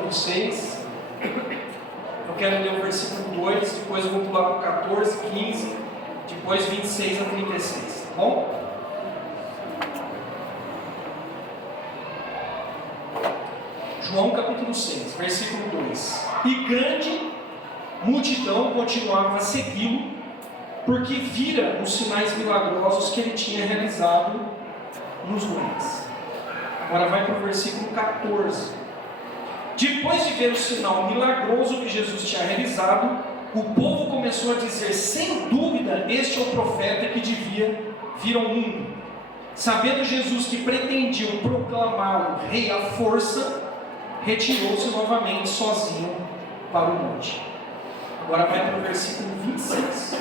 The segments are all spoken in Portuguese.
capítulo 6. Eu quero ler o versículo 2, depois eu vou pular para 14, 15, depois 26 a 36, tá bom? João capítulo 6, versículo 2. E grande multidão continuava a segui-lo, porque vira os sinais milagrosos que ele tinha realizado nos doentes. Agora vai para o versículo 14. Depois de ver o sinal milagroso que Jesus tinha realizado, o povo começou a dizer: sem dúvida, este é o profeta que devia vir ao mundo. Sabendo Jesus que pretendiam proclamá-lo rei à força, retirou-se novamente sozinho para o monte. Agora vai para o versículo 26.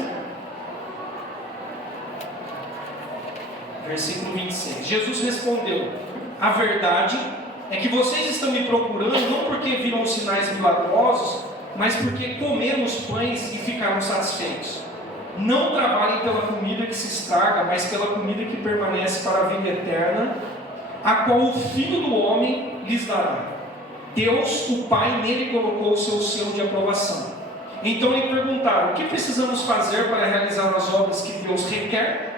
Versículo 26. Jesus respondeu: a verdade é que vocês estão me procurando não porque viram os sinais milagrosos, mas porque comeram os pães e ficaram satisfeitos. Não trabalhem pela comida que se estraga, mas pela comida que permanece para a vida eterna, a qual o Filho do Homem lhes dará. Deus, o Pai, nele colocou o seu selo de aprovação. Então lhe perguntaram: o que precisamos fazer para realizar as obras que Deus requer?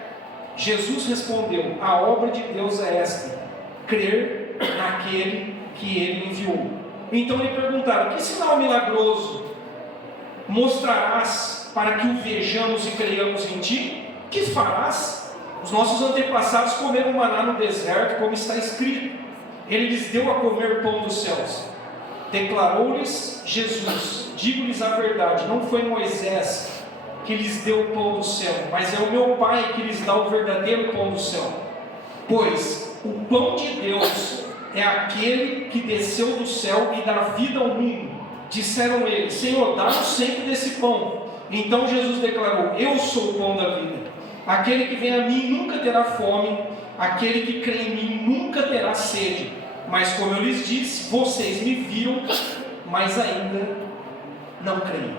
Jesus respondeu: a obra de Deus é esta, crer naquele que ele enviou. Então lhe perguntaram: que sinal milagroso mostrarás para que o vejamos e creiamos em ti? Que farás? Os nossos antepassados comeram maná no deserto, como está escrito: ele lhes deu a comer pão dos céus. Declarou-lhes Jesus: digo-lhes a verdade, não foi Moisés que lhes deu o pão do céu, mas é o meu Pai que lhes dá o verdadeiro pão do céu. Pois o pão de Deus é aquele que desceu do céu e dá vida ao mundo. Disseram eles: Senhor, dá-nos sempre desse pão. Então Jesus declarou: eu sou o pão da vida. Aquele que vem a mim nunca terá fome, aquele que crê em mim nunca terá sede. Mas como eu lhes disse, vocês me viram, mas ainda não creem.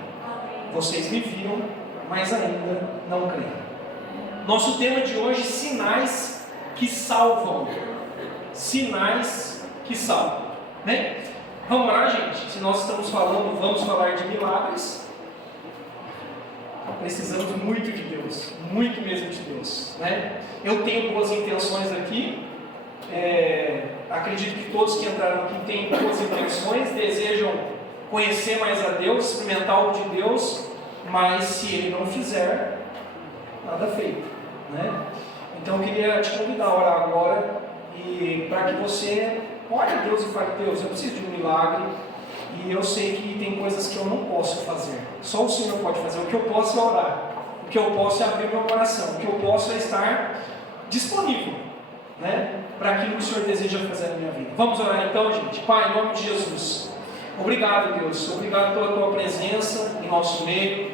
Vocês me viram, mas ainda não creem. Nosso tema de hoje: sinais que salvam. Sinais que salvam, né? Vamos lá, gente. Se nós estamos falando, vamos falar de milagres. Precisamos muito de Deus, muito mesmo de Deus, né? Eu tenho boas intenções aqui. Acredito que todos que entraram aqui têm boas intenções, desejam conhecer mais a Deus, experimentar algo de Deus, mas se Ele não fizer, nada feito, né? Então eu queria te convidar a orar agora, e para que você ore a Deus e fale: Deus, eu preciso de um milagre, e eu sei que tem coisas que eu não posso fazer, só o Senhor pode fazer. O que eu posso é orar, o que eu posso é abrir meu coração, o que eu posso é estar disponível, né, para aquilo que o Senhor deseja fazer na minha vida. Vamos orar então, gente. Pai, em nome de Jesus, obrigado, Deus, obrigado pela Tua presença em nosso meio,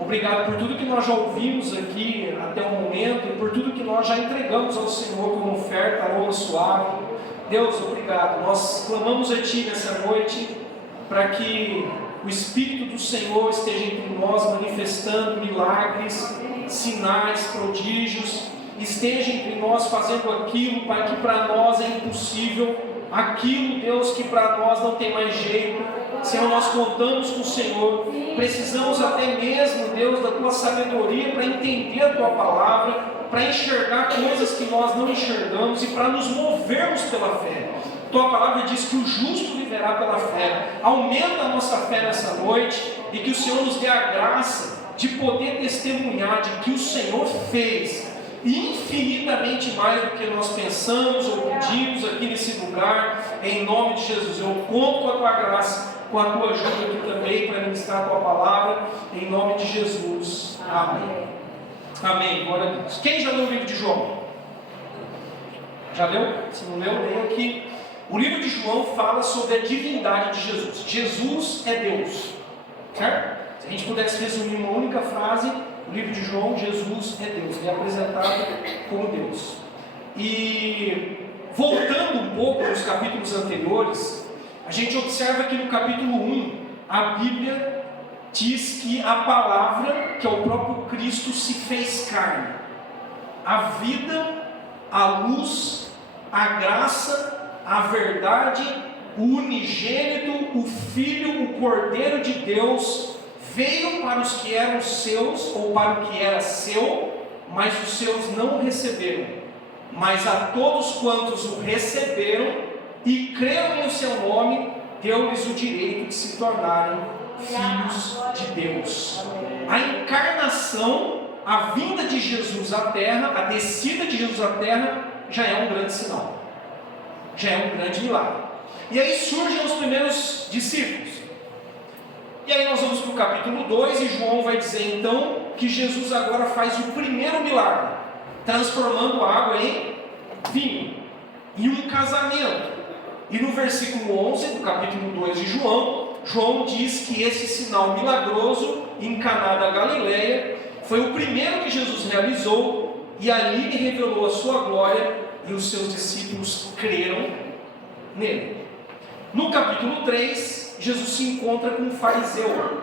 obrigado por tudo que nós já ouvimos aqui até o momento, e por tudo que nós já entregamos ao Senhor como oferta, aroma suave. Deus, obrigado. Nós clamamos a Ti nessa noite, para que o Espírito do Senhor esteja entre nós, manifestando milagres, sinais, prodígios, esteja entre nós fazendo aquilo, Pai, que para nós é impossível, aquilo, Deus, que para nós não tem mais jeito. Senhor, nós contamos com o Senhor, precisamos até mesmo, Deus, da Tua sabedoria para entender a Tua palavra, para enxergar coisas que nós não enxergamos e para nos movermos pela fé. Tua palavra diz que o justo viverá pela fé. Aumenta a nossa fé nessa noite, e que o Senhor nos dê a graça de poder testemunhar de que o Senhor fez infinitamente mais do que nós pensamos ou pedimos aqui nesse lugar. Em nome de Jesus, eu conto com a Tua graça, com a Tua ajuda aqui também para ministrar a Tua palavra, em nome de Jesus. Amém. Amém. Glória a Deus. Quem já leu o livro de João? Já leu? Se não leu, leia aqui. O livro de João fala sobre a divindade de Jesus. Jesus é Deus, certo? Se a gente pudesse resumir uma única frase, o livro de João: Jesus é Deus. Ele é apresentado como Deus. E voltando um pouco nos capítulos anteriores, a gente observa que no capítulo 1, a Bíblia diz que a palavra, que é o próprio Cristo, se fez carne. A vida, a luz, a graça, a verdade, o unigênito, o Filho, o Cordeiro de Deus, veio para os que eram seus, ou para o que era seu, mas os seus não o receberam. Mas a todos quantos o receberam e creram em seu nome, deu-lhes o direito de se tornarem filhos de Deus. A encarnação, a vinda de Jesus à terra, a descida de Jesus à terra, já é um grande sinal, já é um grande milagre. E aí surgem os primeiros discípulos. E aí nós vamos para o capítulo 2, e João vai dizer então que Jesus agora faz o primeiro milagre, transformando água em vinho, em um casamento. E no versículo 11 do capítulo 2 de João, João diz que esse sinal milagroso em Caná da Galileia foi o primeiro que Jesus realizou, e ali ele revelou a sua glória, e os seus discípulos creram nele. No capítulo 3, Jesus se encontra com um fariseu,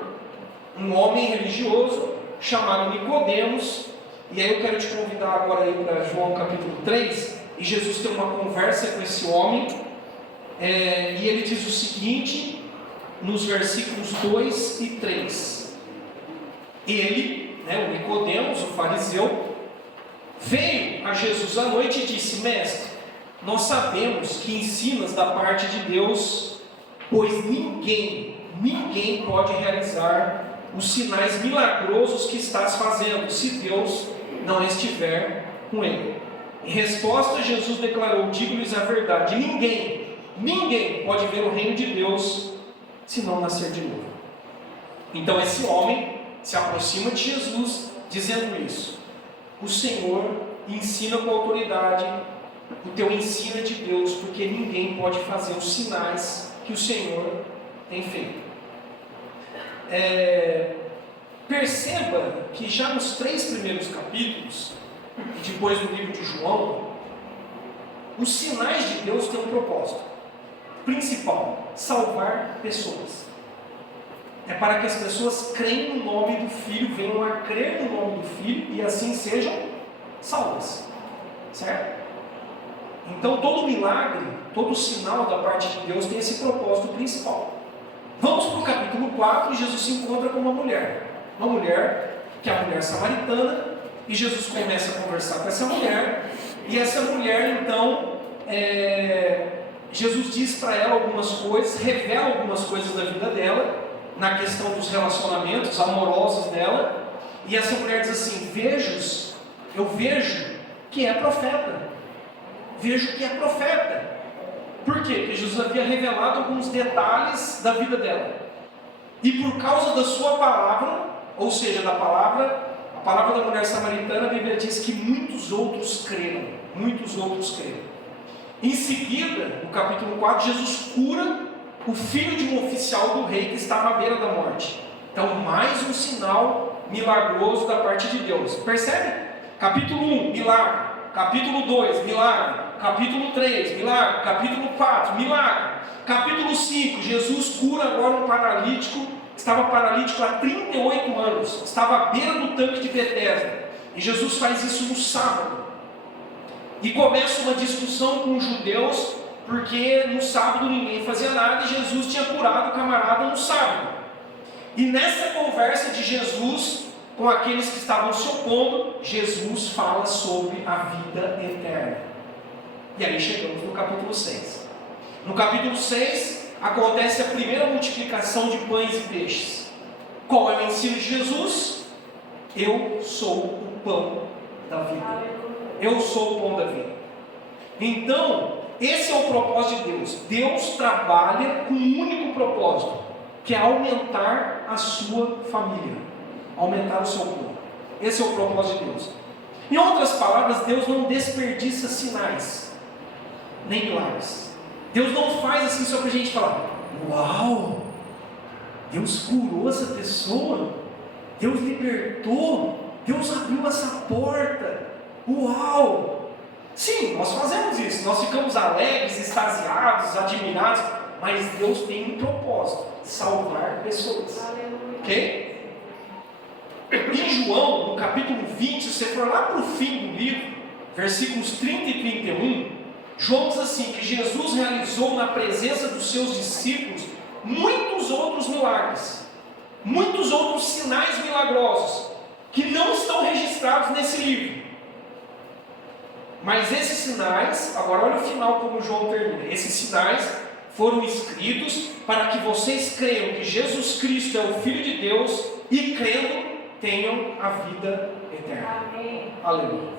um homem religioso chamado Nicodemos. E aí eu quero te convidar agora aí para João capítulo 3, e Jesus tem uma conversa com esse homem, e ele diz o seguinte, nos versículos 2 e 3. Ele, o Nicodemos, o fariseu, veio a Jesus à noite e disse: Mestre, nós sabemos que ensinas da parte de Deus, pois ninguém pode realizar os sinais milagrosos que estás fazendo, se Deus não estiver com ele. Em resposta, Jesus declarou: digo-lhes a verdade, ninguém pode ver o reino de Deus se não nascer de novo. Então esse homem se aproxima de Jesus, dizendo isso: o Senhor ensina com autoridade, o teu ensino é de Deus, porque ninguém pode fazer os sinais que o Senhor tem feito. Perceba que já nos 3 primeiros capítulos, e depois no livro de João, os sinais de Deus têm um propósito principal: salvar pessoas. É para que as pessoas creem no nome do Filho, venham a crer no nome do Filho, e assim sejam salvas, certo? Então todo milagre, todo sinal da parte de Deus tem esse propósito principal. Vamos para o capítulo 4, e Jesus se encontra com uma mulher, que é a mulher samaritana, e Jesus começa a conversar com essa mulher, e essa mulher então, Jesus diz para ela algumas coisas, revela algumas coisas da vida dela, na questão dos relacionamentos amorosos dela, e essa mulher diz assim: eu vejo que é profeta. Vejo que é profeta. Por quê? Porque Jesus havia revelado alguns detalhes da vida dela. E por causa da sua palavra, ou seja, a palavra da mulher samaritana, a Bíblia diz que muitos outros creram. Em seguida, no capítulo 4, Jesus cura o filho de um oficial do rei que estava à beira da morte. Então, mais um sinal milagroso da parte de Deus. Percebe? Capítulo 1, milagre. Capítulo 2, milagre. Capítulo 3, milagre. Capítulo 4, milagre. Capítulo 5, Jesus cura agora um paralítico. Estava paralítico há 38 anos. Estava à beira do tanque de Betesda. E Jesus faz isso no sábado. E começa uma discussão com os judeus, porque no sábado ninguém fazia nada, e Jesus tinha curado o camarada no sábado. E nessa conversa de Jesus com aqueles que estavam se opondo, Jesus fala sobre a vida eterna. E aí chegamos no capítulo 6. No capítulo 6 acontece a primeira multiplicação de pães e peixes. Qual é o ensino de Jesus? Eu sou o pão da vida. Eu sou o pão da vida. Então, esse é o propósito de Deus. Deus trabalha com um único propósito, que é aumentar a sua família, aumentar o seu povo. Esse é o propósito de Deus. Em outras palavras, Deus não desperdiça sinais, nem milagres. Deus não faz assim só para a gente falar: uau, Deus curou essa pessoa, Deus libertou, Deus abriu essa porta, uau. Sim, nós fazemos isso, nós ficamos alegres, extasiados, admirados, mas Deus tem um propósito: salvar pessoas. Ok? Em João, no capítulo 20, se você for lá para o fim do livro, versículos 30 e 31, João diz assim: que Jesus realizou na presença dos seus discípulos milagres, muitos outros sinais milagrosos, que não estão registrados nesse livro. Mas esses sinais, agora olha o final como João termina, esses sinais foram escritos para que vocês creiam que Jesus Cristo é o Filho de Deus e crendo tenham a vida eterna. Amém. Aleluia.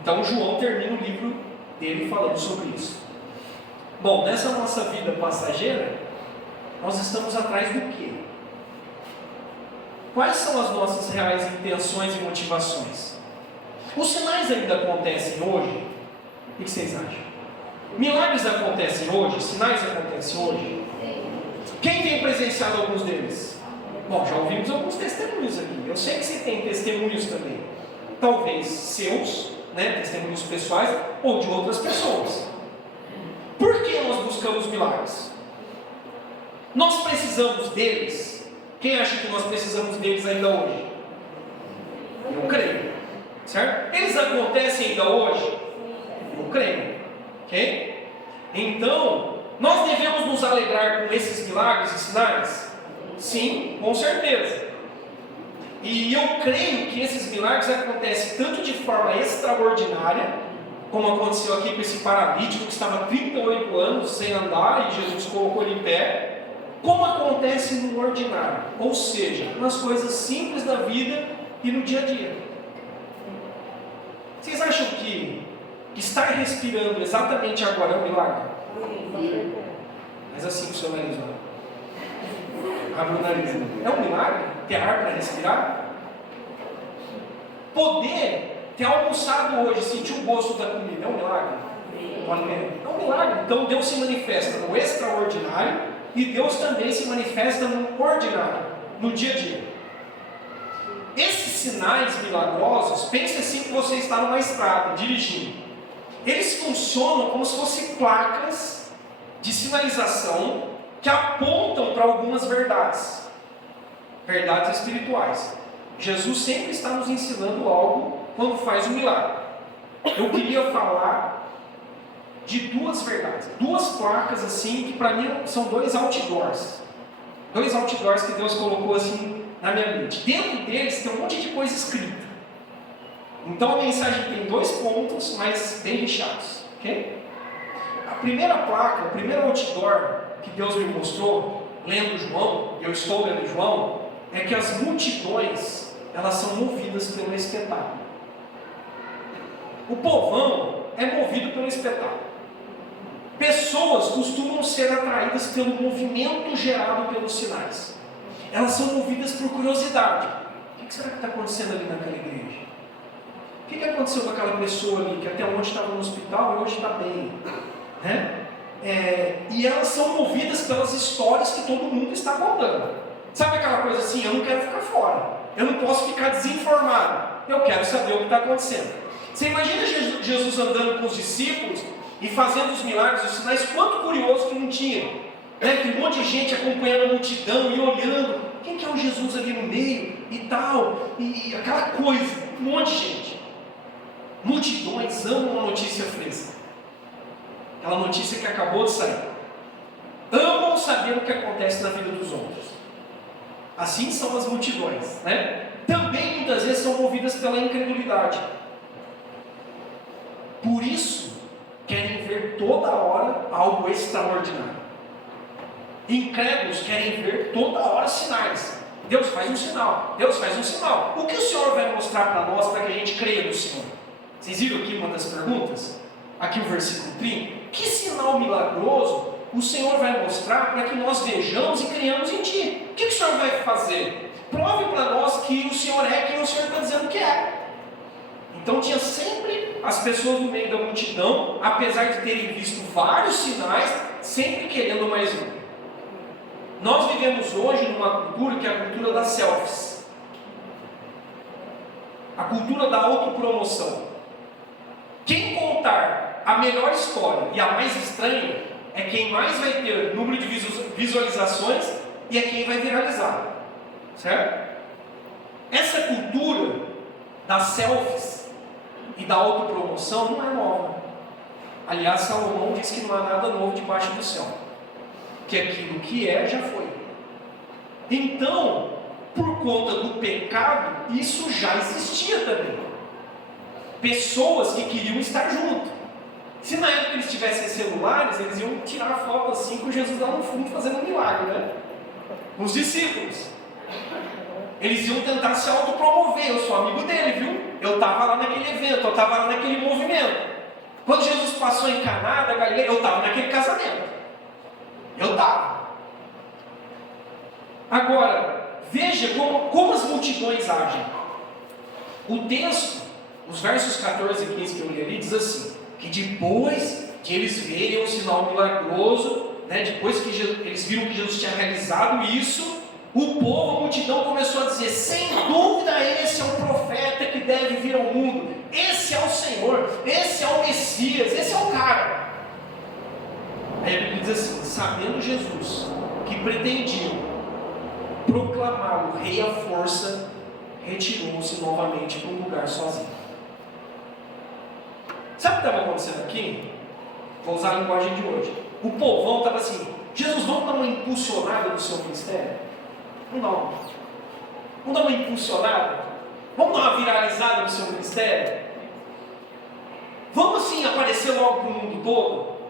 Então João termina o livro dele falando sobre isso. Bom, nessa nossa vida passageira, nós estamos atrás do quê? Quais são as nossas reais intenções e motivações? Os sinais ainda acontecem hoje? O que vocês acham? Milagres acontecem hoje? Sinais acontecem hoje? Quem tem presenciado alguns deles? Bom, já ouvimos alguns testemunhos aqui. Eu sei que você tem testemunhos também. Talvez seus, testemunhos pessoais, ou de outras pessoas. Por que nós buscamos milagres? Nós precisamos deles? Quem acha que nós precisamos deles ainda hoje? Eu creio. Certo? Eles acontecem ainda hoje? Eu creio. Ok? Então, nós devemos nos alegrar com esses milagres e sinais? Sim, com certeza. E eu creio que esses milagres acontecem tanto de forma extraordinária, como aconteceu aqui com esse paralítico que estava há 38 anos sem andar e Jesus colocou ele em pé, como acontece no ordinário, ou seja, nas coisas simples da vida e no dia a dia. Vocês acham que estar respirando exatamente agora é um milagre? Mas assim com o seu nariz, abre o nariz. É um milagre ter ar para respirar? Poder ter almoçado hoje, sentir o gosto da comida, é um milagre? É um milagre. Então Deus se manifesta no extraordinário e Deus também se manifesta no ordinário, no dia a dia. Esses sinais milagrosos, pense assim que você está numa estrada, dirigindo. Eles funcionam como se fossem placas de sinalização que apontam para algumas verdades. Verdades espirituais. Jesus sempre está nos ensinando algo quando faz um milagre. Eu queria falar de duas verdades. Duas placas assim, que para mim são dois outdoors. Dois outdoors que Deus colocou assim na minha mente. Dentro deles tem um monte de coisa escrita. Então a mensagem tem dois pontos, mas bem recheados. Okay? A primeira placa, o primeiro outdoor que Deus me mostrou, lendo João, eu estou lendo João, é que as multidões, elas são movidas pelo espetáculo. O povão é movido pelo espetáculo. Pessoas costumam ser atraídas pelo movimento gerado pelos sinais. Elas são movidas por curiosidade. O que será que está acontecendo ali naquela igreja? O que aconteceu com aquela pessoa ali, que até ontem estava no hospital e hoje está bem? E elas são movidas pelas histórias que todo mundo está contando. Sabe aquela coisa assim, eu não quero ficar fora. Eu não posso ficar desinformado. Eu quero saber o que está acontecendo. Você imagina Jesus andando com os discípulos e fazendo os milagres, os sinais, quanto curioso que não tinha. Tem um monte de gente acompanhando a multidão e olhando, quem que é o Jesus ali no meio e tal, e aquela coisa, um monte de gente. Multidões amam uma notícia fresca, aquela notícia que acabou de sair, amam saber o que acontece na vida dos outros. Assim são as multidões, Também muitas vezes são movidas pela incredulidade, por isso querem ver toda hora algo extraordinário. Incrédulos querem ver toda hora sinais. Deus faz um sinal, Deus faz um sinal. O que o Senhor vai mostrar para nós para que a gente creia no Senhor? Vocês viram aqui uma das perguntas? Aqui o versículo 30. Que sinal milagroso o Senhor vai mostrar para que nós vejamos e creiamos em Ti? O que o Senhor vai fazer? Prove para nós que o Senhor é quem o Senhor está dizendo que é. Então tinha sempre as pessoas no meio da multidão, apesar de terem visto vários sinais, sempre querendo mais um. Nós vivemos hoje numa cultura que é a cultura das selfies, a cultura da autopromoção. Quem contar a melhor história e a mais estranha é quem mais vai ter número de visualizações e é quem vai viralizar, certo? Essa cultura das selfies e da autopromoção não é nova. Aliás, Salomão diz que não há nada novo debaixo do céu. que aquilo que é, já foi. Então, por conta do pecado, isso já existia também. Pessoas que queriam estar junto. Se na época eles tivessem celulares, eles iam tirar a foto assim com Jesus lá no fundo fazendo um milagre, né? Os discípulos. Eles iam tentar se autopromover. Eu sou amigo dele, viu? Eu estava lá naquele evento, eu estava lá naquele movimento. Quando Jesus passou em Caná da Galileia, eu estava naquele casamento. Eu estava. Agora, veja como as multidões agem. O texto, os versos 14 e 15 que eu li ali, diz assim, que depois de eles verem um sinal milagroso, né, depois que eles viram que Jesus tinha realizado isso, o povo, a multidão começou a dizer, sem dúvida esse é o profeta que deve vir ao mundo, esse é o Senhor, esse é o Messias, esse é o cara. Aí a Bíblia diz assim, sabendo Jesus que pretendiam proclamá-lo rei à força, retirou-se novamente para um lugar sozinho. Sabe o que estava acontecendo aqui? Vou usar a linguagem de hoje. O povão estava assim, Jesus, vamos dar uma impulsionada no seu ministério? Vamos dar uma impulsionada? Vamos dar uma viralizada no seu ministério? Vamos assim aparecer logo para o mundo todo?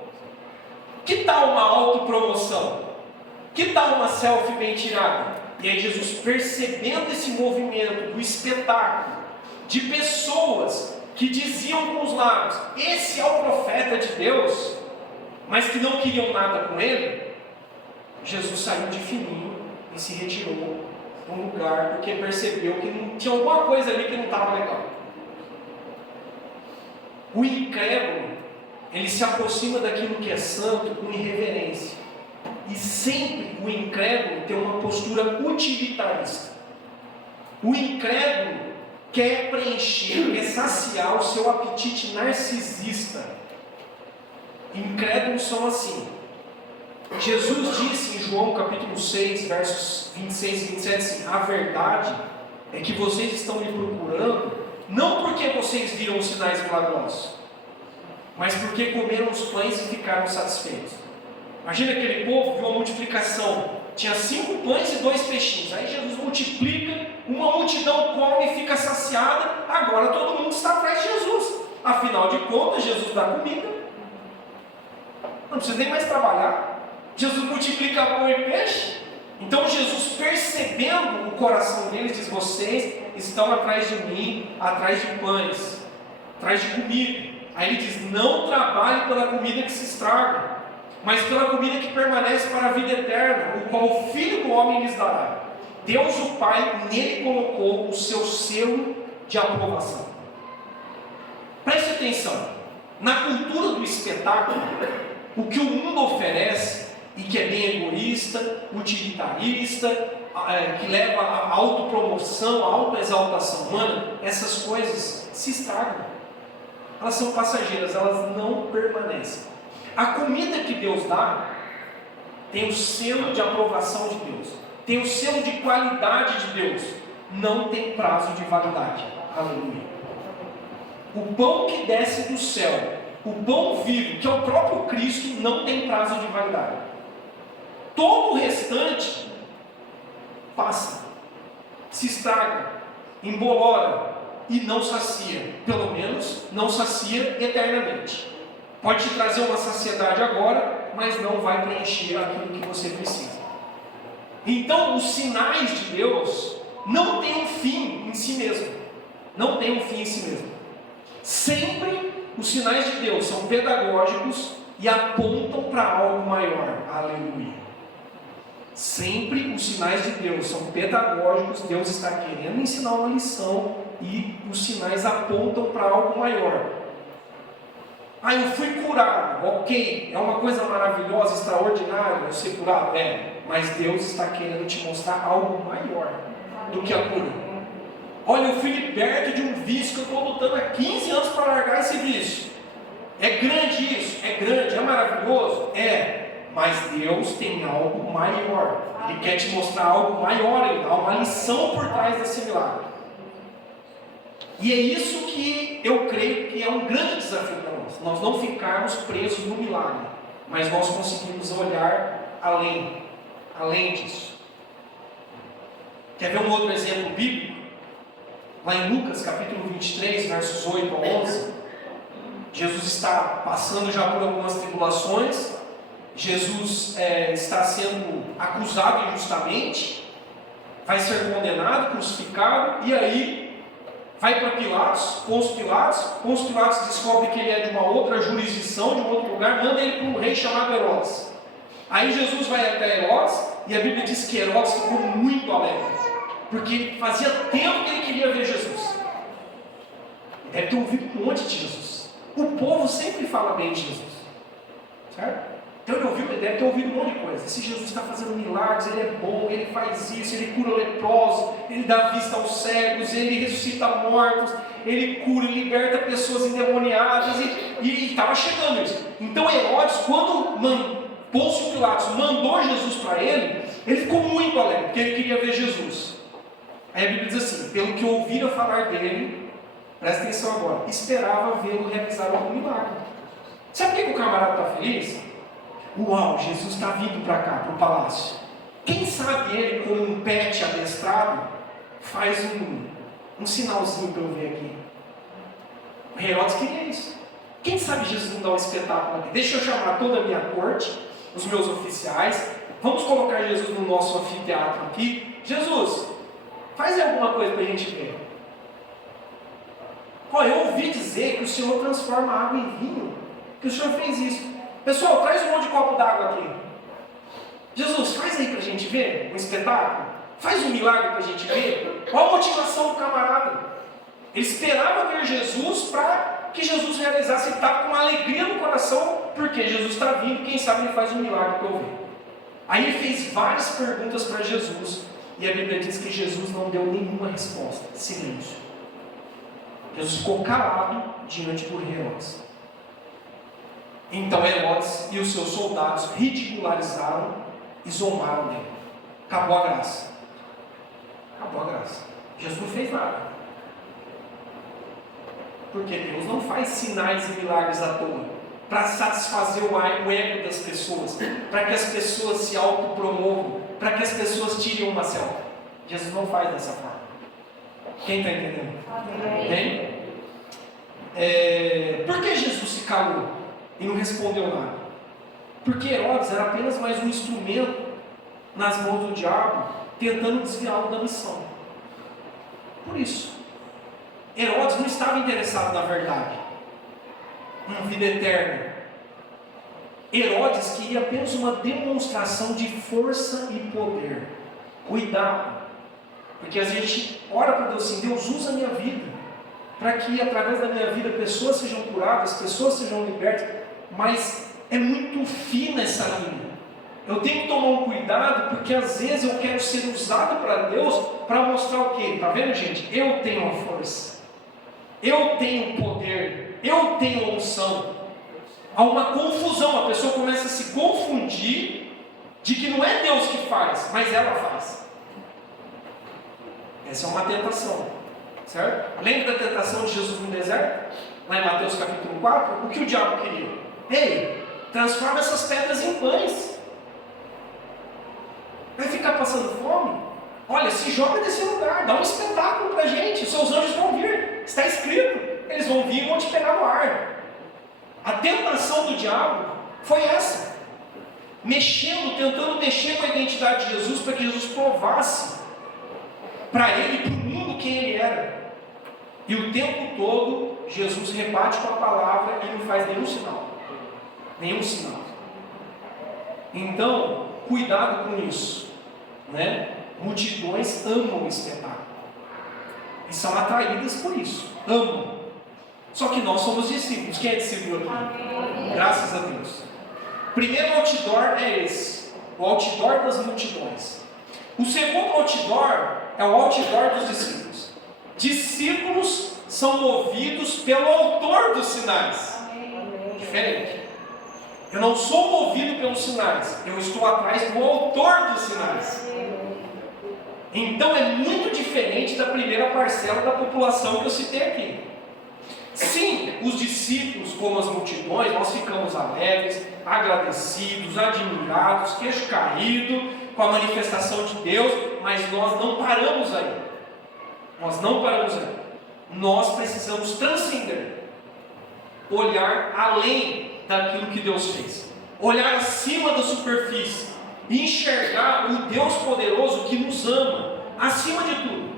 Que tal uma autopromoção? Que tal uma selfie bem tirada? E aí Jesus, percebendo esse movimento do espetáculo, de pessoas que diziam com os lábios, esse é o profeta de Deus, mas que não queriam nada com ele, Jesus saiu de fininho e se retirou para um lugar, porque percebeu que não, tinha alguma coisa ali que não estava legal. O incrédulo, ele se aproxima daquilo que é santo com irreverência. E sempre o incrédulo tem uma postura utilitarista. O incrédulo quer preencher, quer saciar o seu apetite narcisista. Incrédulos são assim. Jesus disse em João capítulo 6, versos 26 e 27 assim, a verdade é que vocês estão me procurando não porque vocês viram os sinais milagrosos, mas porque comeram os pães e ficaram satisfeitos. Imagina aquele povo, viu a multiplicação, tinha 5 pães e 2 peixinhos, aí Jesus multiplica, uma multidão come e fica saciada, agora todo mundo está atrás de Jesus, afinal de contas Jesus dá comida, não precisa nem mais trabalhar, Jesus multiplica pão e peixe. Então Jesus, percebendo o coração deles, diz, vocês estão atrás de mim, atrás de pães, atrás de comida. Aí ele diz, não trabalhe pela comida que se estraga, mas pela comida que permanece para a vida eterna, o qual o Filho do Homem lhes dará. Deus o Pai nele colocou o seu selo de aprovação. Preste atenção, na cultura do espetáculo, o que o mundo oferece, e que é bem egoísta, utilitarista, que leva à autopromoção, à autoexaltação humana, essas coisas se estragam. Elas são passageiras, elas não permanecem. A comida que Deus dá tem o selo de aprovação de Deus, tem o selo de qualidade de Deus, não tem prazo de validade. Aleluia. O pão que desce do céu, o pão vivo, que é o próprio Cristo, não tem prazo de validade. Todo o restante passa, se estraga, embolora e não sacia, pelo menos não sacia eternamente. Pode te trazer uma saciedade agora, mas não vai preencher aquilo que você precisa. Então os sinais de Deus não têm um fim em si mesmo, não têm um fim em si mesmo. Sempre os sinais de Deus são pedagógicos e apontam para algo maior. Aleluia. Sempre os sinais de Deus são pedagógicos, Deus está querendo ensinar uma lição e os sinais apontam para algo maior. Ah, eu fui curado, ok, é uma coisa maravilhosa, extraordinária, eu ser curado, mas Deus está querendo te mostrar algo maior do que a cura. Olha, eu fui liberto de um vício que eu estou lutando há 15 anos para largar esse vício. É grande isso, é grande, é maravilhoso, mas Deus tem algo maior. Ele quer te mostrar algo maior ainda, há uma lição por trás desse milagre. E é isso que eu creio que é um grande desafio para nós. Nós não ficarmos presos no milagre, mas nós conseguimos olhar além disso. Quer ver um outro exemplo bíblico? Lá em Lucas, capítulo 23, versos 8 a 11, Jesus está passando já por algumas tribulações, Jesus está sendo acusado injustamente, vai ser condenado, crucificado, e aí vai para Pilatos, Pôncio Pilatos descobre que ele é de uma outra jurisdição, de um outro lugar, manda ele para um rei chamado Herodes. Aí Jesus vai até Herodes, e a Bíblia diz que Herodes ficou muito alegre, porque fazia tempo que ele queria ver Jesus. Deve ter ouvido um monte de Jesus. O povo sempre fala bem de Jesus, certo? Então ele deve ter ouvido um monte de coisa. Esse Jesus está fazendo milagres, ele é bom, ele faz isso, ele cura leprosos, ele dá vista aos cegos, ele ressuscita mortos, ele cura e liberta pessoas endemoniadas, e estava chegando isso. Então Herodes, quando Pôncio Pilatos mandou Jesus para ele ficou muito alegre, porque ele queria ver Jesus. Aí a Bíblia diz assim: pelo que ouviram falar dele, presta atenção agora, esperava vê-lo realizar algum milagre. Sabe por que o camarada está feliz? Uau, Jesus está vindo para cá, para o palácio. Quem sabe ele, como um pet adestrado, faz um sinalzinho para eu ver aqui. O Herodes queria isso. Quem sabe Jesus não dá um espetáculo aqui? Deixa eu chamar toda a minha corte, os meus oficiais, vamos colocar Jesus no nosso anfiteatro aqui. Jesus, faz aí alguma coisa para a gente ver. Olha, eu ouvi dizer que o Senhor transforma água em vinho, que o Senhor fez isso. Pessoal, traz um monte de copo d'água aqui. Jesus, faz aí para a gente ver um espetáculo. Faz um milagre para a gente ver. Qual a motivação do camarada? Ele esperava ver Jesus para que Jesus realizasse. Ele estava com uma alegria no coração, porque Jesus está vindo, quem sabe ele faz um milagre para eu ver. Aí ele fez várias perguntas para Jesus, e a Bíblia diz que Jesus não deu nenhuma resposta. Silêncio. Jesus ficou calado diante do rei Herodes. Então Herodes e os seus soldados ridicularizaram e zombaram dele. Acabou a graça. Acabou a graça. Jesus não fez nada. Porque Deus não faz sinais e milagres à toa para satisfazer o ego das pessoas, para que as pessoas se autopromovam, para que as pessoas tirem uma selfie. Jesus não faz dessa forma. Quem está entendendo? Bem? Por que Jesus se calou e não respondeu nada? Porque Herodes era apenas mais um instrumento nas mãos do diabo, tentando desviá-lo da missão. Por isso, Herodes não estava interessado na verdade, na vida eterna. Herodes queria apenas uma demonstração de força e poder. Cuidado, porque a gente ora para Deus assim: Deus, usa a minha vida, para que através da minha vida pessoas sejam curadas, pessoas sejam libertas. Mas é muito fina essa linha. Eu tenho que tomar um cuidado, porque às vezes eu quero ser usado para Deus para mostrar o quê? Está vendo, gente? Eu tenho a força, eu tenho poder, eu tenho a unção. Há uma confusão, a pessoa começa a se confundir de que não é Deus que faz, mas ela faz. Essa é uma tentação, certo? Lembra da tentação de Jesus no deserto? Lá em Mateus capítulo 4, o que o diabo queria? Ei, transforma essas pedras em pães. Vai ficar passando fome? Olha, se joga desse lugar, dá um espetáculo para a gente, os seus anjos vão vir, está escrito, eles vão vir e vão te pegar no ar. A tentação do diabo foi essa, tentando mexer com a identidade de Jesus, para que Jesus provasse para ele e para o mundo quem ele era. E o tempo todo Jesus rebate com a palavra e não faz nenhum sinal. Nenhum sinal. Então, cuidado com isso, né? Multidões amam o espetáculo e são atraídas por isso, amam. Só que nós somos discípulos. Quem é discípulo aqui? Amém. Graças a Deus. Primeiro outdoor é esse, o outdoor das multidões. O segundo outdoor é o outdoor dos discípulos. Discípulos são movidos pelo autor dos sinais. Amém. Diferente. Eu não sou movido pelos sinais, eu estou atrás do autor dos sinais. Então é muito diferente da primeira parcela da população que eu citei aqui. Sim, os discípulos, como as multidões, nós ficamos alegres, agradecidos, admirados, queixo caído com a manifestação de Deus, mas nós não paramos aí. Nós não paramos aí. Nós precisamos transcender, olhar além daquilo que Deus fez, olhar acima da superfície e enxergar o Deus poderoso que nos ama, acima de tudo.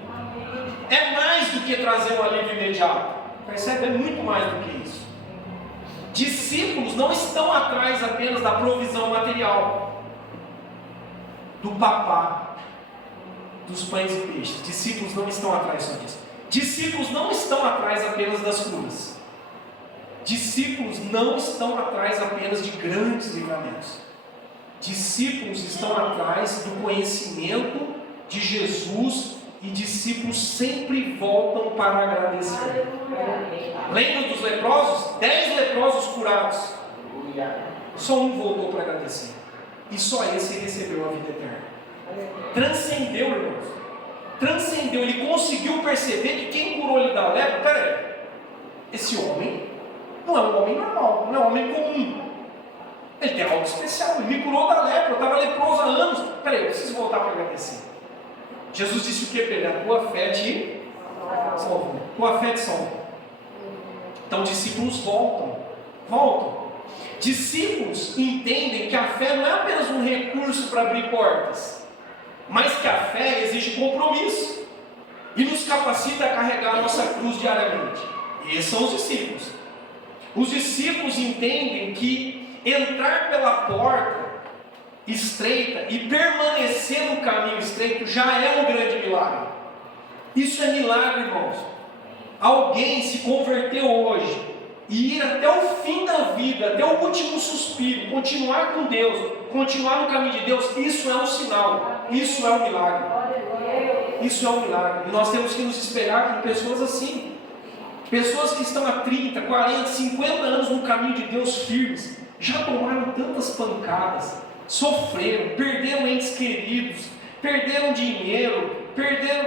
É mais do que trazer um alívio imediato. Percebe? É muito mais do que isso. Discípulos não estão atrás apenas da provisão material, do papá, dos pães e peixes. Discípulos não estão atrás só disso. Discípulos não estão atrás apenas das curas. Discípulos não estão atrás apenas de grandes livramentos. Discípulos estão atrás do conhecimento de Jesus, e discípulos sempre voltam para agradecer. Lembra dos leprosos? 10 leprosos curados. Só um voltou para agradecer. E só esse recebeu a vida eterna. Transcendeu, irmãos. Transcendeu. Ele conseguiu perceber que quem curou ele da lepra, peraí, esse homem não é um homem normal, não é um homem comum. Ele tem algo especial. Ele me curou da lepra, eu estava leproso há anos. Peraí, eu preciso voltar para agradecer. Jesus disse o que para ele? A tua fé te salvou. Tua fé te salvou. Então discípulos voltam. Discípulos entendem que a fé não é apenas um recurso para abrir portas, mas que a fé exige compromisso e nos capacita a carregar a nossa cruz diariamente. E esses são os discípulos. Os discípulos entendem que entrar pela porta estreita e permanecer no caminho estreito já é um grande milagre. Isso é milagre, irmãos. Alguém se converteu hoje e ir até o fim da vida, até o último suspiro, continuar com Deus, continuar no caminho de Deus, isso é um sinal, isso é um milagre. Isso é um milagre. E nós temos que nos espelhar em pessoas assim. Pessoas que estão há 30, 40, 50 anos no caminho de Deus firmes, já tomaram tantas pancadas, sofreram, perderam entes queridos, perderam dinheiro,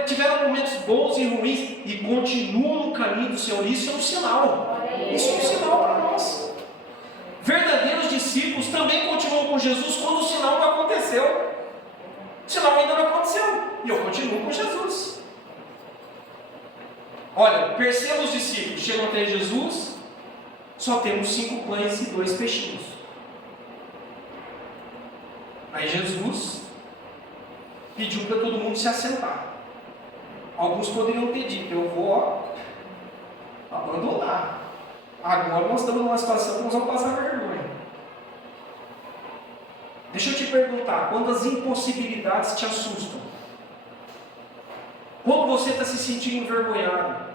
tiveram momentos bons e ruins e continuam no caminho do Senhor. Isso é um sinal. Isso é um sinal para nós. Verdadeiros discípulos também continuam com Jesus quando o sinal não aconteceu. O sinal ainda não aconteceu e eu continuo com Jesus. Olha, perceba os discípulos, chegam até Jesus, só temos 5 pães e 2 peixinhos. Aí Jesus pediu para todo mundo se assentar. Alguns poderiam pedir, eu vou abandonar. Agora nós estamos numa situação que nós vamos passar vergonha. Deixa eu te perguntar, quando as impossibilidades te assustam, quando você está se sentindo envergonhado,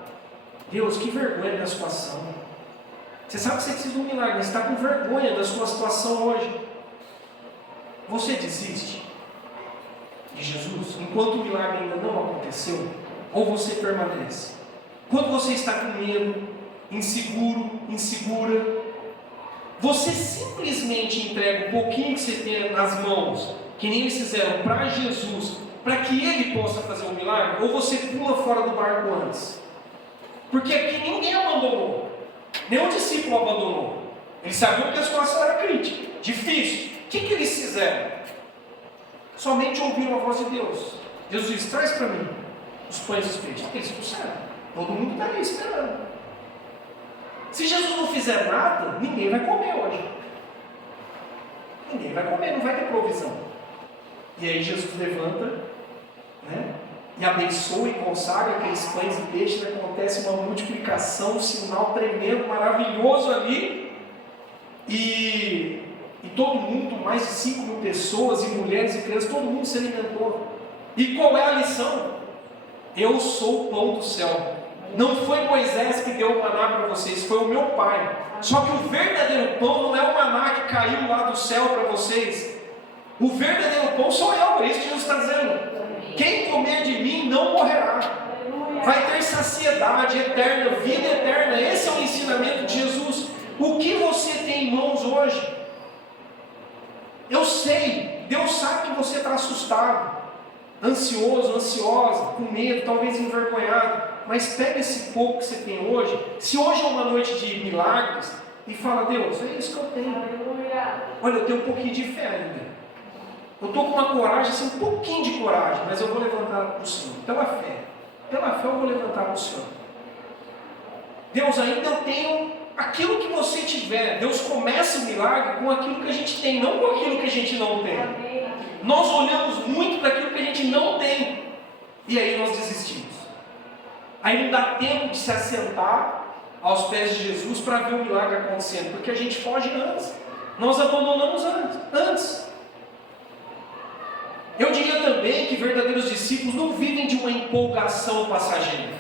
Deus, que vergonha da situação. Você sabe que você precisa de um milagre, mas você está com vergonha da sua situação hoje. Você desiste de Jesus enquanto o milagre ainda não aconteceu? Ou você permanece? Quando você está com medo, inseguro, insegura, você simplesmente entrega um pouquinho que você tem nas mãos, que nem eles fizeram, para Jesus, para que Ele possa fazer um milagre? Ou você pula fora do barco antes? Porque aqui ninguém abandonou, nenhum discípulo abandonou. Eles sabiam que a situação era crítica, difícil. O que eles fizeram? Somente ouviram a voz de Deus. Jesus disse, traz para mim os pães e os peixes. Eles trouxeram. Todo mundo está ali esperando. Se Jesus não fizer nada, ninguém vai comer hoje. Ninguém vai comer, não vai ter provisão. E aí Jesus levanta, né, e abençoa e consagra aqueles pães e peixes. Acontece uma multiplicação, um sinal tremendo, maravilhoso ali. E todo mundo, mais de 5.000 pessoas, e mulheres e crianças, todo mundo se alimentou. E qual é a lição? Eu sou o pão do céu. Não foi Moisés que deu o maná para vocês, foi o meu Pai. Só que o verdadeiro pão não é o maná que caiu lá do céu para vocês. O verdadeiro pão sou eu, é isso que Jesus está dizendo. Quem comer de mim não morrerá. Vai ter saciedade eterna, vida eterna. Esse é o ensinamento de Jesus. O que você tem em mãos hoje? Eu sei, Deus sabe que você está assustado. ansioso, ansiosa, com medo, talvez envergonhado, mas pega esse pouco que você tem hoje, se hoje é uma noite de milagres, e fala: Deus, é isso que eu tenho. Olha, eu tenho um pouquinho de fé ainda. Eu estou com uma coragem, assim, um pouquinho de coragem, mas eu vou levantar para o Senhor, pela fé. Pela fé eu vou levantar para o Senhor. Deus, ainda eu tenho aquilo que você tiver. Deus começa o milagre com aquilo que a gente tem, não com aquilo que a gente não tem. Nós olhamos muito para aquilo que a gente não tem, e aí nós desistimos. Aí não dá tempo de se assentar aos pés de Jesus para ver o milagre acontecendo, porque a gente foge antes. Nós abandonamos antes. Eu diria também que verdadeiros discípulos não vivem de uma empolgação passageira.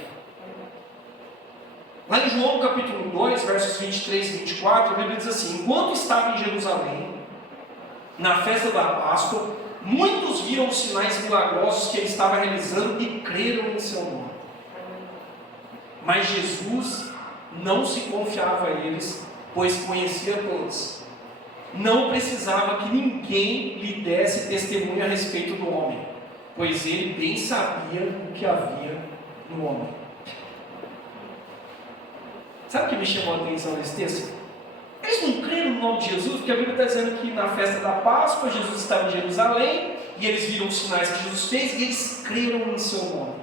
Lá em João capítulo 2, versos 23 e 24, a Bíblia diz assim: enquanto estava em Jerusalém, na festa da Páscoa, muitos viram os sinais milagrosos que ele estava realizando e creram em seu nome. Mas Jesus não se confiava a eles, pois conhecia todos. Não precisava que ninguém lhe desse testemunho a respeito do homem, pois ele bem sabia o que havia no homem. Sabe o que me chamou a atenção nesse texto? Eles não creram no nome de Jesus, porque a Bíblia está dizendo que na festa da Páscoa, Jesus estava em Jerusalém, e eles viram os sinais que Jesus fez, e eles creram em seu nome.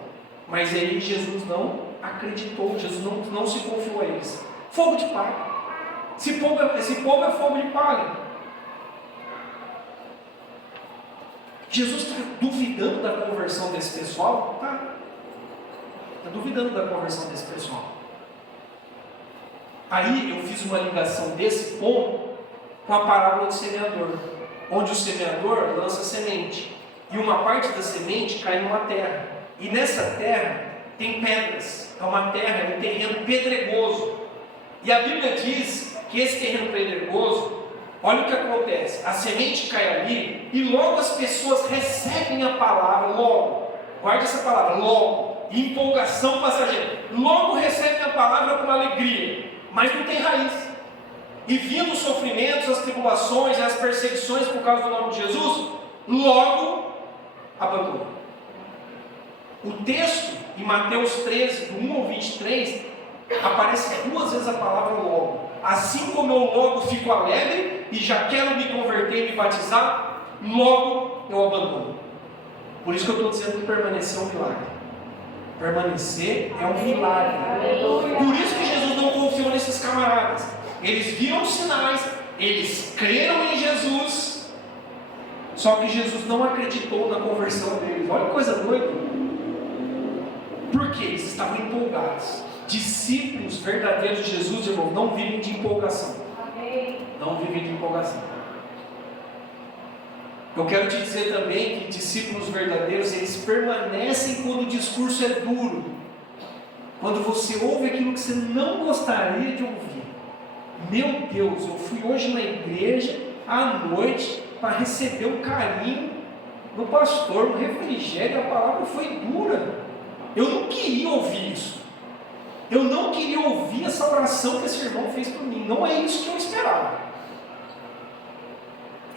Mas aí Jesus não acreditou, Jesus não se confiou a eles. Fogo de palha. Esse povo é fogo de palha. Jesus está duvidando da conversão desse pessoal? Está duvidando da conversão desse pessoal. Aí eu fiz uma ligação desse ponto com a parábola do semeador, onde o semeador lança semente, e uma parte da semente cai numa terra, e nessa terra tem pedras, é uma terra, é um terreno pedregoso, e a Bíblia diz que esse terreno pedregoso, olha o que acontece: a semente cai ali, e logo as pessoas recebem a palavra, logo, guarde essa palavra, logo, empolgação passageira, logo recebem a palavra com alegria, mas não tem raiz, e vindo os sofrimentos, as tribulações, as perseguições por causa do nome de Jesus, logo abandonam. O texto, em Mateus 13, do 1 ao 23, aparece 2 vezes a palavra logo. Assim como eu logo fico alegre e já quero me converter e me batizar, logo eu abandono. Por isso que eu estou dizendo que permanecer é um milagre. Permanecer é um milagre. Por isso que Jesus não confiou nesses camaradas. Eles viram os sinais, eles creram em Jesus, só que Jesus não acreditou na conversão deles. Olha que coisa doida. Porque eles estavam empolgados. Discípulos verdadeiros de Jesus, irmão, não vivem de empolgação. Não vivem de empolgação. Eu quero te dizer também que discípulos verdadeiros, eles permanecem quando o discurso é duro. Quando você ouve aquilo que você não gostaria de ouvir. Meu Deus, eu fui hoje na igreja à noite para receber um carinho do pastor, um refrigério, a palavra foi dura. Eu não queria ouvir isso. Eu não queria ouvir essa oração que esse irmão fez por mim. Não é isso que eu esperava.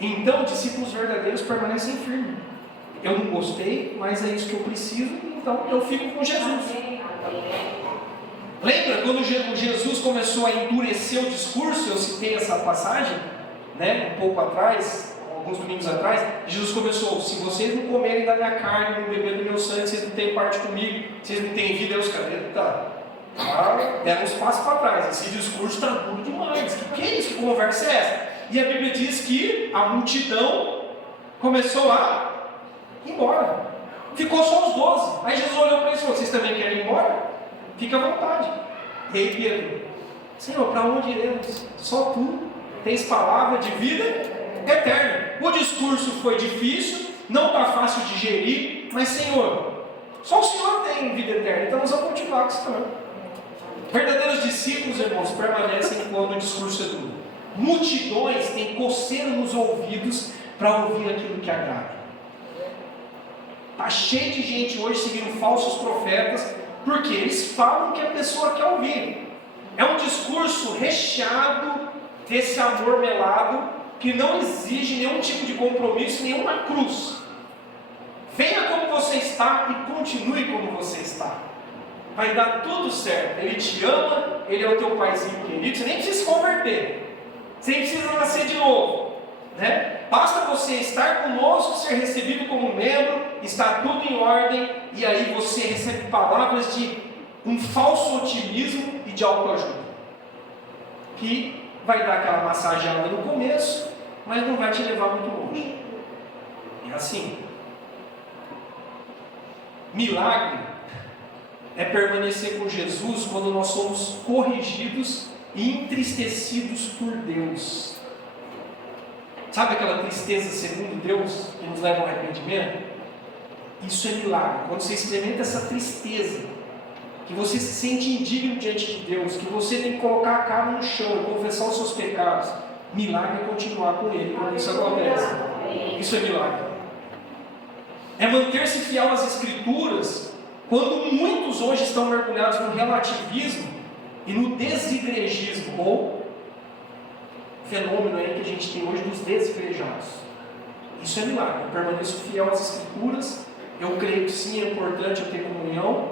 Então, discípulos verdadeiros permanecem firmes. Eu não gostei, mas é isso que eu preciso, então eu fico com Jesus. Lembra quando Jesus começou a endurecer o discurso? Eu citei essa passagem, né, um pouco atrás, alguns domingos atrás. Jesus começou: se vocês não comerem da minha carne, não beberem do meu sangue, vocês não têm parte comigo, vocês não têm vida. Aí os caras deram uns passos para trás. Esse discurso está duro demais. Que é isso? Que conversa é essa? E a Bíblia diz que a multidão começou a ir embora. Ficou só os 12. Aí Jesus olhou para eles e falou: vocês também querem ir embora? Fica à vontade. E aí Pedro: Senhor, para onde iremos? Só tu tens palavra de vida eterna. O discurso foi difícil, não está fácil de digerir, mas Senhor, só o Senhor tem vida eterna, então nós vamos continuar com isso também. Verdadeiros discípulos, irmãos, permanecem quando o discurso é duro. Multidões têm coceira nos ouvidos para ouvir aquilo que agrada. Está cheio de gente hoje seguindo falsos profetas, porque eles falam o que a pessoa quer ouvir. É um discurso recheado desse amor melado, que não exige nenhum tipo de compromisso, nenhuma cruz. Venha como você você está e continue como você está. Vai dar tudo certo. Ele te ama, Ele é o teu paizinho querido. Você nem precisa se converter. Você nem precisa nascer de novo, né? Basta você estar conosco, ser recebido como membro, está tudo em ordem, e aí você recebe palavras de um falso otimismo e de autoajuda, que vai dar aquela massageada no começo, mas não vai te levar muito longe. É assim. Milagre é permanecer com Jesus quando nós somos corrigidos e entristecidos por Deus. Sabe aquela tristeza segundo Deus que nos leva ao arrependimento? Isso é milagre. Quando você experimenta essa tristeza, que você se sente indigno diante de Deus, que você tem que colocar a cara no chão e confessar os seus pecados, milagre é continuar com Ele quando isso acontece. Isso é milagre. É manter-se fiel às Escrituras quando muitos hoje estão mergulhados no relativismo e no desigrejismo, ou fenômeno aí que a gente tem hoje dos desigrejados. Isso é milagre. Eu permaneço fiel às Escrituras. Eu creio que sim, é importante eu ter comunhão,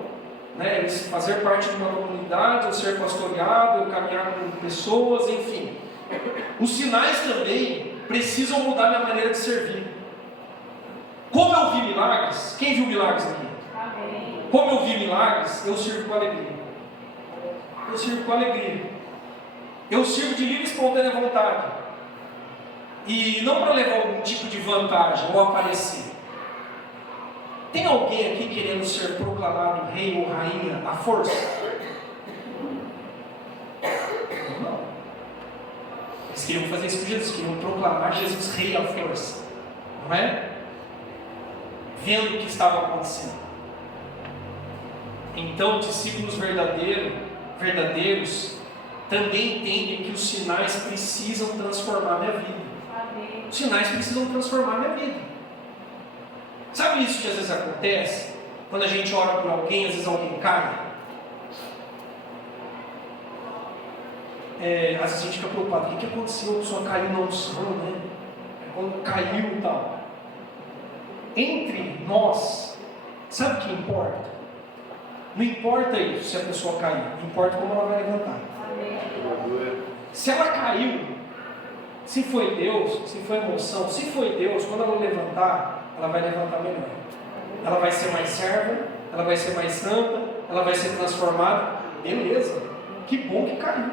né? Fazer parte de uma comunidade, eu ser pastoreado, eu caminhar com pessoas, enfim. Os sinais também precisam mudar minha maneira de servir. Como eu vi milagres, quem viu milagres aqui? Amém. Como eu vi milagres, eu sirvo com alegria. Eu sirvo com alegria. Eu sirvo de livre e espontânea vontade. E não para levar algum tipo de vantagem ou aparecer. Tem alguém aqui querendo ser proclamado rei ou rainha à força? Não. Eles queriam fazer isso com Jesus, queriam proclamar Jesus rei à força. Não é? Vendo o que estava acontecendo. Então, discípulos verdadeiros também entendem que os sinais precisam transformar minha vida. Os sinais precisam transformar minha vida. Sabe isso que às vezes acontece? Quando a gente ora por alguém, às vezes alguém cai. Às vezes a gente fica preocupado. O que aconteceu? A pessoa caiu na unção, né? Quando caiu e tal. Entre nós, sabe o que importa? Não importa isso, se a pessoa caiu. Importa como ela vai levantar. Se ela caiu, se foi Deus, se foi emoção, se foi Deus, quando ela levantar, ela vai levantar melhor. Ela vai ser mais serva, ela vai ser mais santa, ela vai ser transformada. Beleza, que bom que caiu.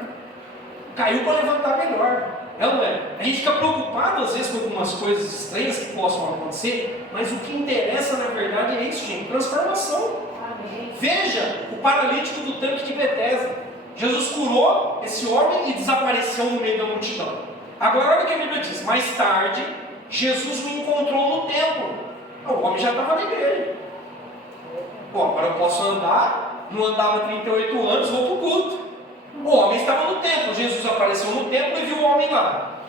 Caiu para levantar melhor. É ou não é? A gente fica preocupado às vezes com algumas coisas estranhas que possam acontecer, mas o que interessa na verdade é isso, gente, transformação. Amém. Veja o paralítico do tanque de Betesda. Jesus curou esse homem e desapareceu no meio da multidão. Agora olha o que a Bíblia diz. Mais tarde, Jesus o encontrou no templo. O homem já estava na igreja. Bom, agora eu posso andar. Não andava 38 anos, vou para o culto. O homem estava no templo. Jesus apareceu no templo e viu o homem lá.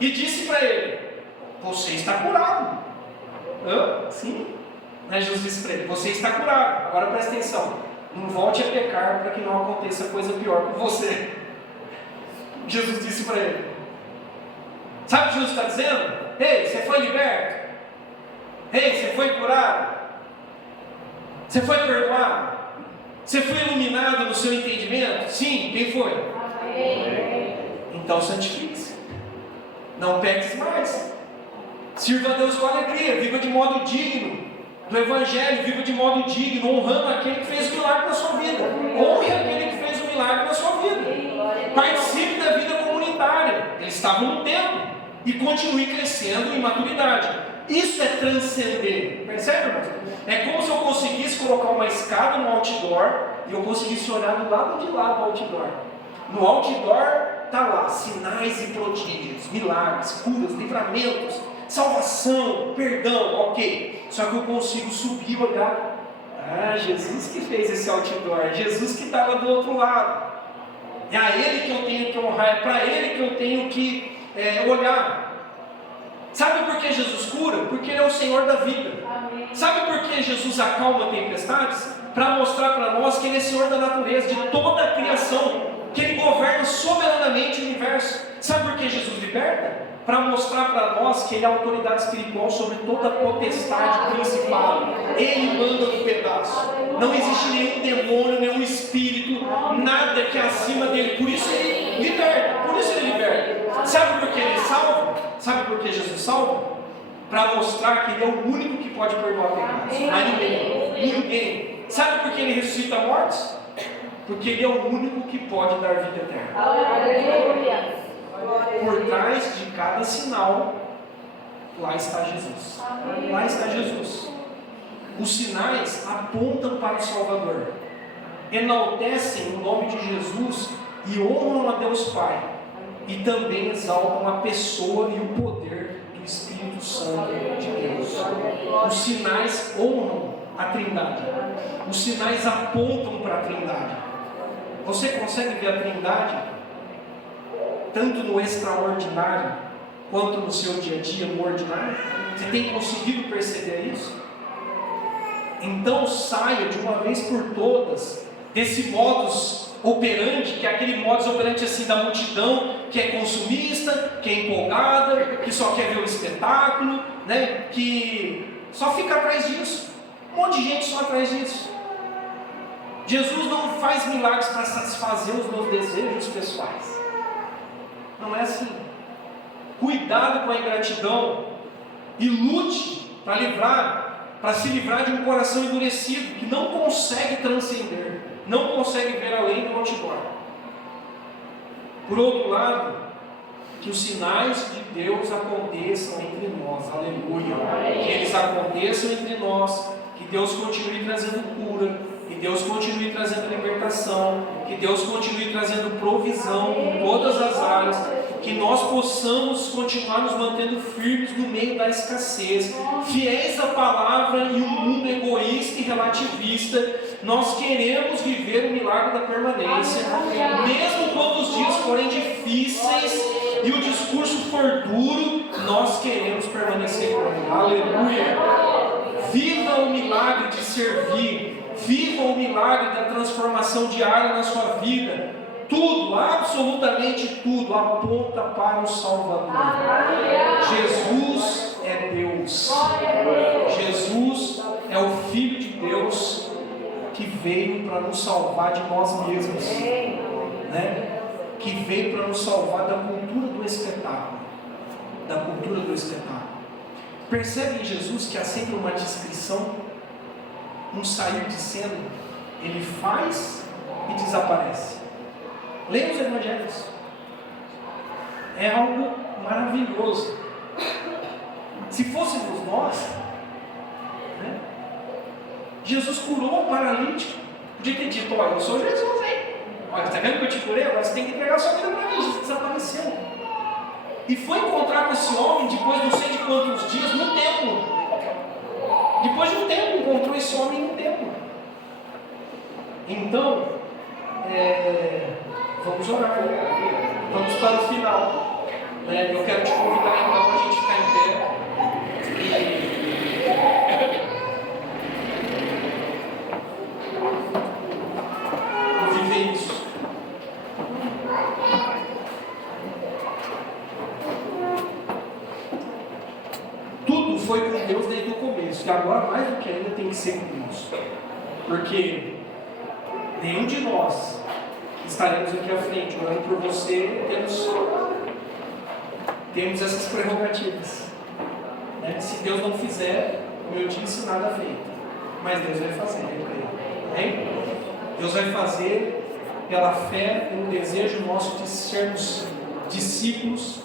E disse para ele: você está curado. Sim. Mas Jesus disse para ele: você está curado. Agora presta atenção. Não volte a pecar para que não aconteça coisa pior com você. Jesus disse para ele. Sabe o que Jesus está dizendo? Ei, você foi liberto? Ei, você foi curado? Você foi perdoado? Você foi iluminado no seu entendimento? Sim, quem foi? Amém. Então santifique-se. Não peques mais. Sirva a Deus com alegria. Viva de modo digno do Evangelho. Viva de modo digno, honrando aquele que fez o milagre na sua vida. Honre aquele que fez o milagre na sua vida. Participe da vida comunitária. Eles estavam no templo. E continue crescendo em maturidade. Isso é transcender. Percebe, irmão? É como se eu conseguisse colocar uma escada no outdoor e eu conseguisse olhar do lado de lá do outdoor. No outdoor está lá sinais e prodígios, milagres, curas, livramentos, salvação, perdão, ok. Só que eu consigo subir e olhar. Jesus que fez esse outdoor, é Jesus que está lá do outro lado. É a Ele que eu tenho que honrar, é para Ele que eu tenho que olhar. Sabe por que Jesus cura? Porque Ele é o Senhor da vida. Amém. Sabe por que Jesus acalma tempestades? Para mostrar para nós que Ele é Senhor da natureza, de toda a criação, que Ele governa soberanamente o universo. Sabe por que Jesus liberta? Para mostrar para nós que Ele é a autoridade espiritual sobre toda a potestade principal, Ele manda no pedaço. Não existe nenhum demônio, nenhum espírito, nada que é acima dele. Por isso ele liberta. Por isso ele liberta. Sabe por que ele salva? Sabe por que Jesus salva? Para mostrar que ele é o único que pode perdoar pecados. Mas ninguém. Sabe por que ele ressuscita mortos? Porque ele é o único que pode dar vida eterna. Por trás de cada sinal, lá está Jesus. Lá está Jesus. Os sinais apontam para o Salvador, enaltecem o nome de Jesus e honram a Deus Pai, e também exaltam a pessoa e o poder do Espírito Santo de Deus. Os sinais honram a Trindade. Os sinais apontam para a Trindade. Você consegue ver a Trindade tanto no extraordinário quanto no seu dia a dia, no ordinário? Você tem conseguido perceber isso? Então saia de uma vez por todas desse modus operandi, que é aquele modus operandi assim da multidão, que é consumista, que é empolgada, que só quer ver o espetáculo, né? Que só fica atrás disso. Um monte de gente só atrás disso. Jesus não faz milagres para satisfazer os meus desejos pessoais. Não é assim. Cuidado com a ingratidão e lute para se livrar de um coração endurecido que não consegue transcender, não consegue ver além do outdoor. Por outro lado, que os sinais de Deus aconteçam entre nós, aleluia, que eles aconteçam entre nós, que Deus continue trazendo cura, que Deus continue trazendo libertação, que Deus continue trazendo provisão em todas as áreas, que nós possamos continuar nos mantendo firmes no meio da escassez, fiéis à palavra em um mundo egoísta e relativista. Nós queremos viver o milagre da permanência, mesmo quando os dias forem difíceis e o discurso for duro, nós queremos permanecer com Ele. Aleluia! Viva o milagre de servir, viva o milagre da transformação diária na sua vida. Tudo, absolutamente tudo, aponta para o Salvador. Jesus é Deus. Jesus é o Filho de Deus que veio para nos salvar de nós mesmos, né? Que veio para nos salvar da cultura do espetáculo. Da cultura do espetáculo. Percebe em Jesus que há sempre uma descrição, um sair de cena. Ele faz e desaparece. Leia os evangelhos. É algo maravilhoso. Se fôssemos nós, né? Jesus curou o paralítico. Podia ter dito: olha, eu sou Jesus, hein? Olha, está vendo que eu te curei? Agora você tem que entregar a sua vida para mim. Jesus desapareceu. E foi encontrar com esse homem depois de não sei de quantos dias no templo. Depois de um tempo, encontrou esse homem no templo. Então, vamos orar. Vamos para o final. Eu quero te convidar então a gente ficar em pé e viver isso. Tudo foi com Deus desde o começo, e agora mais do que ainda tem que ser com Deus, porque nenhum de nós estaremos aqui à frente orando por você, temos essas prerrogativas, né? Se Deus não fizer, como eu disse, nada feito, mas Deus vai fazer, né? Deus vai fazer pela fé, pelo desejo nosso de sermos discípulos.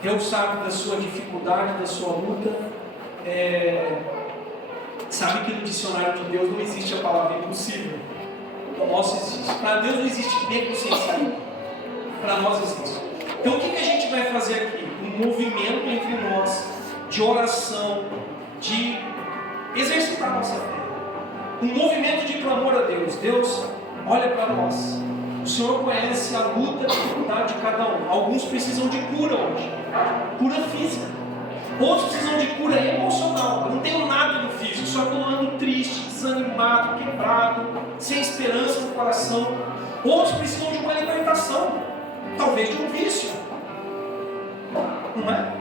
Deus sabe da sua dificuldade, da sua luta. Sabe que no dicionário de Deus não existe a palavra impossível. O nosso existe. Para Deus não existe beco sem saída. Para nós existe. Então o que a gente vai fazer aqui? Um movimento entre nós de oração, de exercitar nossa fé. Um movimento de clamor a Deus. Deus, olha para nós. O Senhor conhece a luta, a dificuldade de cada um. Alguns precisam de cura hoje. Cura física. Outros precisam de cura emocional. Eu não tenho nada no físico, só estou andando triste, desanimado, quebrado, sem esperança no coração. Outros precisam de uma libertação, talvez de um vício, não é?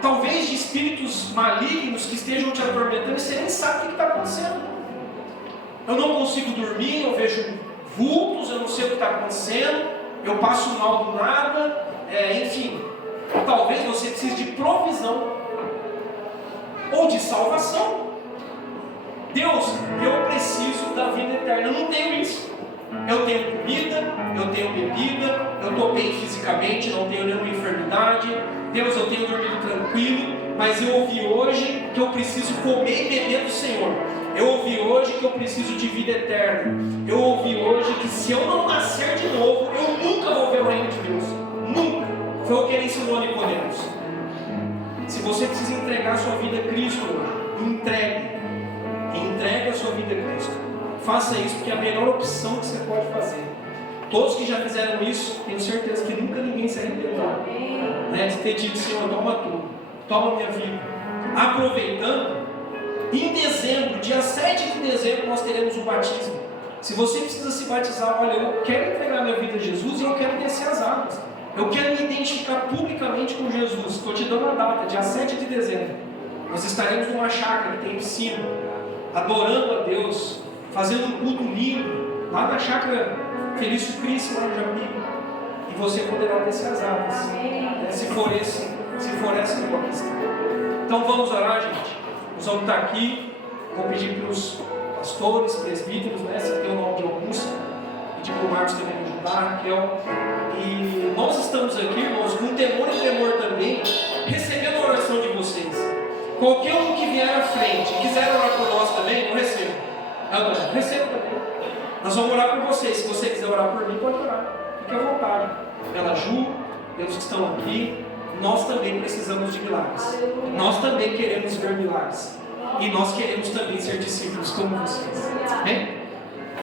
Talvez de espíritos malignos que estejam te atormentando e você nem sabe o que está acontecendo. Eu não consigo dormir, eu vejo vultos, eu não sei o que está acontecendo, eu passo mal do nada, enfim. Talvez você precise de provisão ou de salvação. Deus, eu preciso da vida eterna. Eu não tenho isso. Eu tenho comida, eu tenho bebida, eu estou bem fisicamente, não tenho nenhuma enfermidade. Deus, eu tenho dormido tranquilo, mas eu ouvi hoje que eu preciso comer e beber do Senhor. Eu ouvi hoje que eu preciso de vida eterna. Eu ouvi hoje que se eu não nascer de novo, eu nunca vou ver o reino de Deus. Nunca. Foi o que ele ensinou a Nicodemos. Se você precisa entregar a sua vida a Cristo, entregue a sua vida a Cristo. Faça isso, porque é a melhor opção que você pode fazer. Todos que já fizeram isso, tenho certeza que nunca ninguém se arrependeu, né, de ter dito: Senhor, toma tudo, toma minha vida. Aproveitando, em dezembro, dia 7 de dezembro, nós teremos o batismo. Se você precisa se batizar, olha, eu quero entregar minha vida a Jesus e eu quero descer as águas. Eu quero me identificar publicamente com Jesus. Estou te dando a data, dia 7 de dezembro. Nós estaremos numa chácara que tem piscina, adorando a Deus, fazendo um culto lindo, lá na chácara Felício Cristo, lá no Japi. E você poderá descer as águas, né, se for essa a tua questão. Então vamos orar, gente. Nós vamos estar aqui. Vou pedir para os pastores, presbíteros, né, se tem o nome de alguns, pedir para o Marcos também me ajudar, Raquel. E nós estamos aqui, irmãos, com temor e tremor também, recebendo a oração de vocês. Qualquer um que vier à frente e quiser orar por nós também, não receba. Não, receba também. Nós vamos orar por vocês. Se você quiser orar por mim, pode orar. Fique à vontade. Pela Ju, pelos que estão aqui. Nós também precisamos de milagres. Nós também queremos ver milagres. E nós queremos também ser discípulos como vocês. Amém?